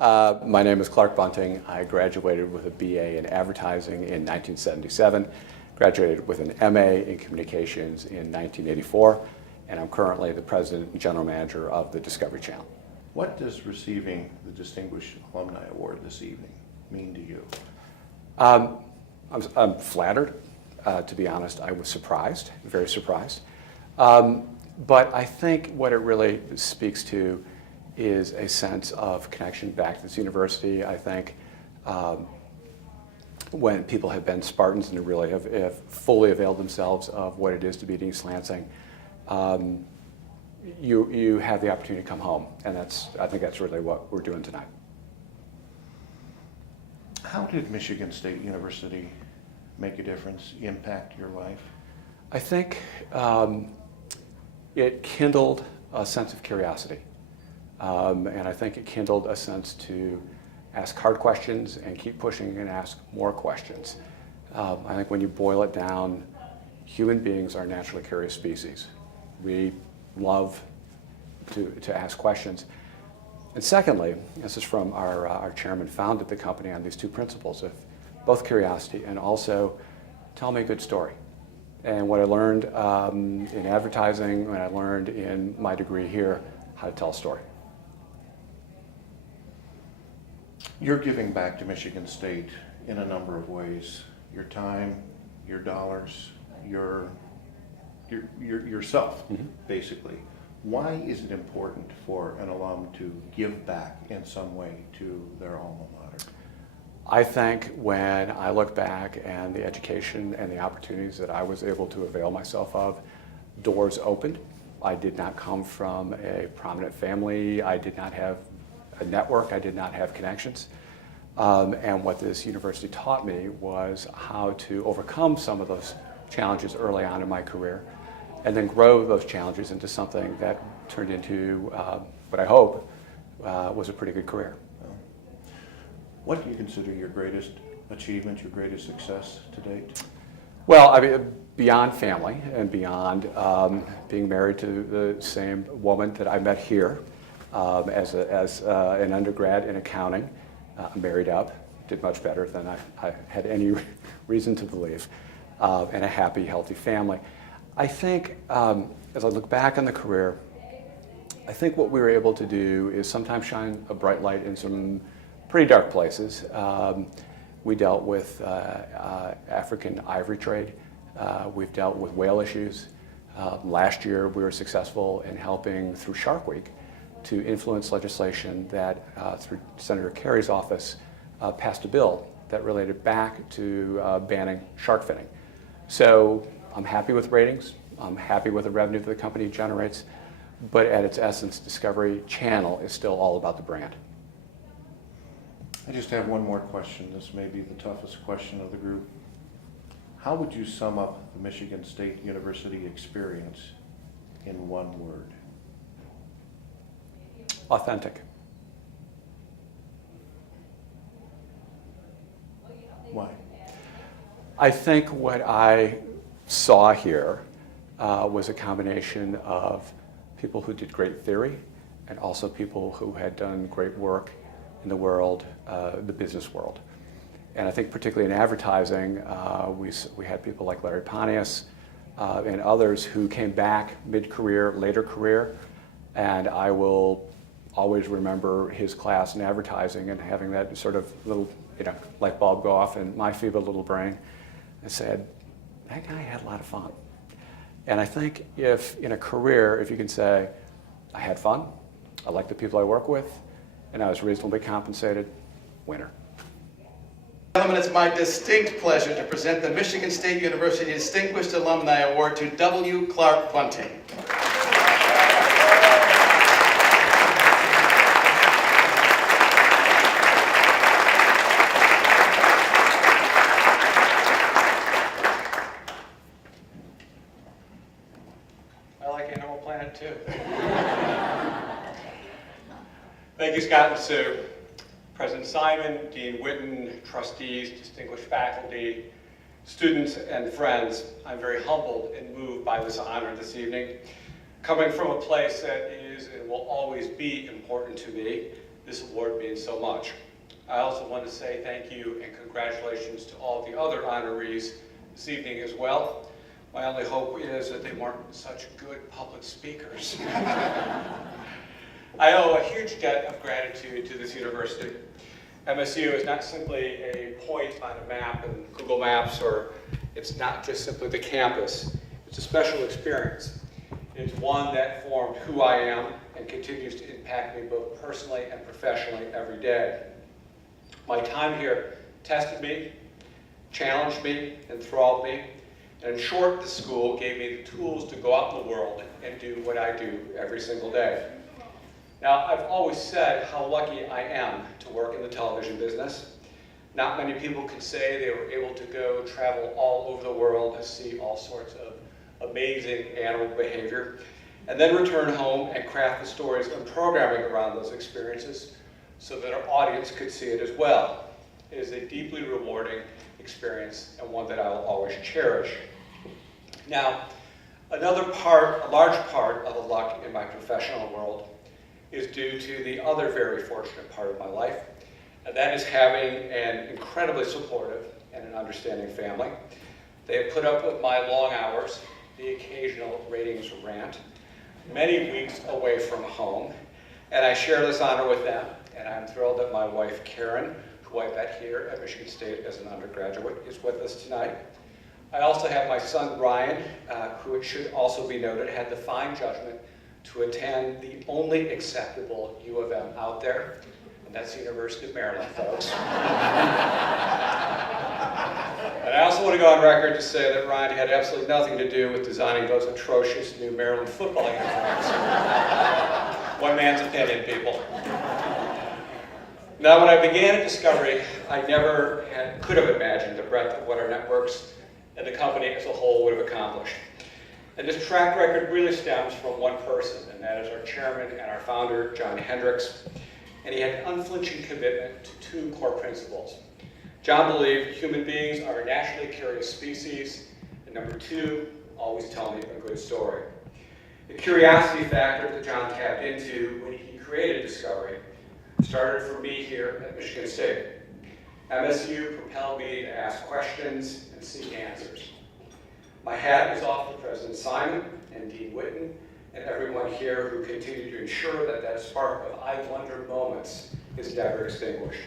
My name is Clark Bunting. I graduated with a BA in advertising in 1977, graduated with an MA in communications in 1984, and I'm currently the president and general manager of the Discovery Channel. What does receiving the Distinguished Alumni Award this evening mean to you? I'm flattered, to be honest. I was surprised, very surprised. But I think what it really speaks to is a sense of connection back to this university. I think when people have been Spartans and really have fully availed themselves of what it is to be at East Lansing, you have the opportunity to come home, and I think that's really what we're doing tonight. How did Michigan State University make a difference, impact your life? I think it kindled a sense of curiosity. And I think it kindled a sense to ask hard questions and keep pushing and ask more questions. I think when you boil it down, human beings are a naturally curious species. We love to ask questions. And secondly, this is from our chairman, founded the company on these two principles of both curiosity and also tell me a good story. And what I learned in advertising, and I learned in my degree here, how to tell a story. You're giving back to Michigan State in a number of ways. Your time, your dollars, yourself, basically. Why is it important for an alum to give back in some way to their alma mater? I think when I look back and the education and the opportunities that I was able to avail myself of, doors opened. I did not come from a prominent family. I did not have a network. I did not have connections. And what this university taught me was how to overcome some of those challenges early on in my career and then grow those challenges into something that turned into what I hope was a pretty good career. What do you consider your greatest achievement, your greatest success to date? Well, I mean, beyond family and beyond being married to the same woman that I met here as an undergrad in accounting, married up, did much better than I had any reason to believe, and a happy, healthy family. I think as I look back on the career, I think what we were able to do is sometimes shine a bright light in some pretty dark places. We dealt with African ivory trade. We've dealt with whale issues. Last year we were successful in helping through Shark Week to influence legislation that through Senator Kerry's office passed a bill that related back to banning shark finning. So I'm happy with ratings. I'm happy with the revenue that the company generates. But at its essence, Discovery Channel is still all about the brand. I just have one more question. This may be the toughest question of the group. How would you sum up the Michigan State University experience in one word? Authentic. Why? I think what I saw here was a combination of people who did great theory and also people who had done great work in the world, the business world. And I think particularly in advertising, we had people like Larry Pontius and others who came back mid-career, later career, and I will always remember his class in advertising and having that sort of little, light bulb go off in my feeble little brain and said, that guy had a lot of fun. And I think if in a career, if you can say, I had fun, I like the people I work with, and I was reasonably compensated, winner. Gentlemen, it's my distinct pleasure to present the Michigan State University Distinguished Alumni Award to W. Clark Bunting. I like Animal Planet too. Thank you, Scott and Sue. President Simon, Dean Witten, trustees, distinguished faculty, students, and friends, I'm very humbled and moved by this honor this evening. Coming from a place that is and will always be important to me, this award means so much. I also want to say thank you and congratulations to all the other honorees this evening as well. My only hope is that they weren't such good public speakers. I owe a huge debt of gratitude to this university. MSU is not simply a point on a map in Google Maps, or it's not just simply the campus. It's a special experience. It's one that formed who I am and continues to impact me both personally and professionally every day. My time here tested me, challenged me, enthralled me, and in short, the school gave me the tools to go out in the world and do what I do every single day. Now, I've always said how lucky I am to work in the television business. Not many people can say they were able to go travel all over the world to see all sorts of amazing animal behavior, and then return home and craft the stories and programming around those experiences so that our audience could see it as well. It is a deeply rewarding experience and one that I will always cherish. Now, a large part of the luck in my professional world is due to the other very fortunate part of my life, and that is having an incredibly supportive and an understanding family. They have put up with my long hours, the occasional ratings rant, many weeks away from home, and I share this honor with them, and I'm thrilled that my wife, Karen, who I met here at Michigan State as an undergraduate, is with us tonight. I also have my son, Ryan, who, it should also be noted, had the fine judgment to attend the only acceptable U of M out there, and that's the University of Maryland, folks. And I also want to go on record to say that Ryan had absolutely nothing to do with designing those atrocious new Maryland football uniforms. One man's opinion, people. Now, when I began at Discovery, I never could have imagined the breadth of what our networks and the company as a whole would have accomplished. And this track record really stems from one person, and that is our chairman and our founder, John Hendricks. And he had an unflinching commitment to two core principles. John believed human beings are a naturally curious species, and number two, always tell me a good story. The curiosity factor that John tapped into when he created Discovery started for me here at Michigan State. MSU propelled me to ask questions and seek answers. My hat is off to President Simon and Dean Whitten and everyone here who continue to ensure that that spark of I wonder moments is never extinguished.